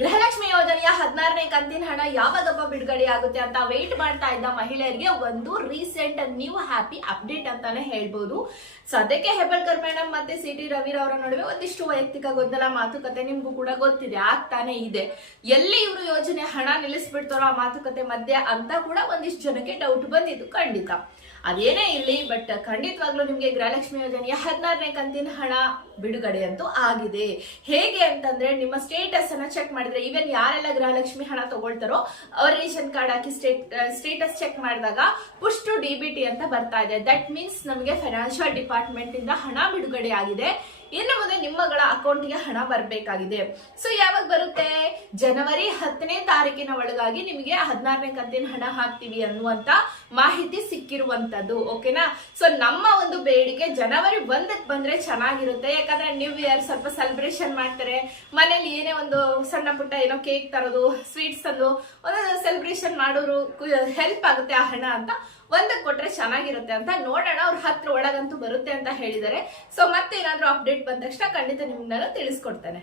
ಗೃಹಲಕ್ಷ್ಮಿ ಯೋಜನೆಯ 16ನೇ ಕಂತಿನ ಹಣ ಯಾವಾಗಪ್ಪ ಬಿಡುಗಡೆ ಆಗುತ್ತೆ ಅಂತ ವೇಟ್ ಮಾಡ್ತಾ ಇದ್ದ ಮಹಿಳೆಯರಿಗೆ ಒಂದು ರೀಸೆಂಟ್ ನ್ಯೂ ಹ್ಯಾಪಿ ಅಪ್ಡೇಟ್ ಅಂತಾನೆ ಹೇಳ್ಬೋದು. ಸದ್ಯಕ್ಕೆ ಹೆಬ್ಬಳ್ಕರ್ ಮೇಡಮ್ ಮತ್ತೆ ಸಿಟಿ ರವಿ ಅವರ ನಡುವೆ ಒಂದಿಷ್ಟು ವೈಯಕ್ತಿಕ ಗೊಂದಲ ಮಾತುಕತೆ ನಿಮ್ಗೂ ಕೂಡ ಗೊತ್ತಿದೆ, ಆಗ್ತಾನೆ ಇದೆ. ಎಲ್ಲಿ ಇವರು ಯೋಜನೆ ಹಣ ನಿಲ್ಲಿಸ್ಬಿಡ್ತಾರೋ ಆ ಮಾತುಕತೆ ಮಧ್ಯೆ ಅಂತ ಕೂಡ ಒಂದಿಷ್ಟು ಜನಕ್ಕೆ ಡೌಟ್ ಬಂದಿದ್ದು ಖಂಡಿತ. ಅದೇನೇ ಇಲ್ಲಿ, ಬಟ್ ಖಂಡಿತವಾಗ್ಲೂ ನಿಮ್ಗೆ ಗೃಹಲಕ್ಷ್ಮಿ ಯೋಜನೆಯ 16ನೇ ಕಂತಿನ ಹಣ ಬಿಡುಗಡೆ ಅಂತೂ ಆಗಿದೆ. ಹೇಗೆ ಅಂತಂದ್ರೆ ನಿಮ್ಮ ಸ್ಟೇಟಸ್ ಅನ್ನ ಚೆಕ್ ಮಾಡಿದ್ರೆ, ಈವನ್ ಯಾರೆಲ್ಲ ಗೃಹಲಕ್ಷ್ಮಿ ಹಣ ತಗೊಳ್ತಾರೋ ಅವ್ರ ರೇಷನ್ ಕಾರ್ಡ್ ಹಾಕಿ ಸ್ಟೇಟಸ್ ಚೆಕ್ ಮಾಡಿದಾಗ ಪುಷ್ ಟು ಡಿಬಿಟಿ ಅಂತ ಬರ್ತಾ ಇದೆ. ದಟ್ ಮೀನ್ಸ್ ನಮಗೆ ಫೈನಾನ್ಷಿಯಲ್ ಡಿಪಾರ್ಟ್ಮೆಂಟ್ ಇಂದ ಹಣ ಬಿಡುಗಡೆ ಆಗಿದೆ. ಇನ್ನು ಮುಂದೆ ನಿಮ್ಮಗಳ ಅಕೌಂಟ್ಗೆ ಹಣ ಬರಬೇಕಾಗಿದೆ. ಸೊ ಯಾವಾಗ ಬರುತ್ತೆ? ಜನವರಿ 10ನೇ ತಾರೀಕಿನ ಒಳಗಾಗಿ ನಿಮಗೆ 16ನೇ ಕಂತಿನ ಹಣ ಹಾಕ್ತೀವಿ ಅನ್ನುವಂತ ಮಾಹಿತಿ ಸಿಕ್ಕಿರುವಂತದ್ದು. ಓಕೆನಾ? ಸೊ ನಮ್ಮ ಒಂದು ಬೇಡಿಕೆ ಜನವರಿ 1ಕ್ಕೆ ಬಂದ್ರೆ ಚೆನ್ನಾಗಿರುತ್ತೆ. ಯಾಕಂದ್ರೆ ನ್ಯೂ ಇಯರ್ ಸ್ವಲ್ಪ ಸೆಲೆಬ್ರೇಷನ್ ಮಾಡ್ತಾರೆ ಮನೇಲಿ, ಏನೇ ಒಂದು ಸಣ್ಣ ಪುಟ್ಟ ಏನೋ ಕೇಕ್ ತರೋದು, ಸ್ವೀಟ್ಸ್ ತಂದು ಒಂದು ಸೆಲೆಬ್ರೇಷನ್ ಮಾಡೋರು ಹೆಲ್ಪ್ ಆಗುತ್ತೆ ಆ ಹಣ ಅಂತ. 1ಕ್ಕೆ ಕೊಟ್ರೆ ಚೆನ್ನಾಗಿರುತ್ತೆ ಅಂತ ನೋಡೋಣ. ಅವ್ರ 10 ಒಳಗಂತೂ ಬರುತ್ತೆ ಅಂತ ಹೇಳಿದ್ದಾರೆ. ಸೊ ಮತ್ತೆ ಏನಾದ್ರೂ ಅಪ್ಡೇಟ್ ಬಂದ ತಕ್ಷಣ ಖಂಡಿತ ನಿಮ್ಗೆ ನಾನು ತಿಳಿಸ್ಕೊಡ್ತೇನೆ.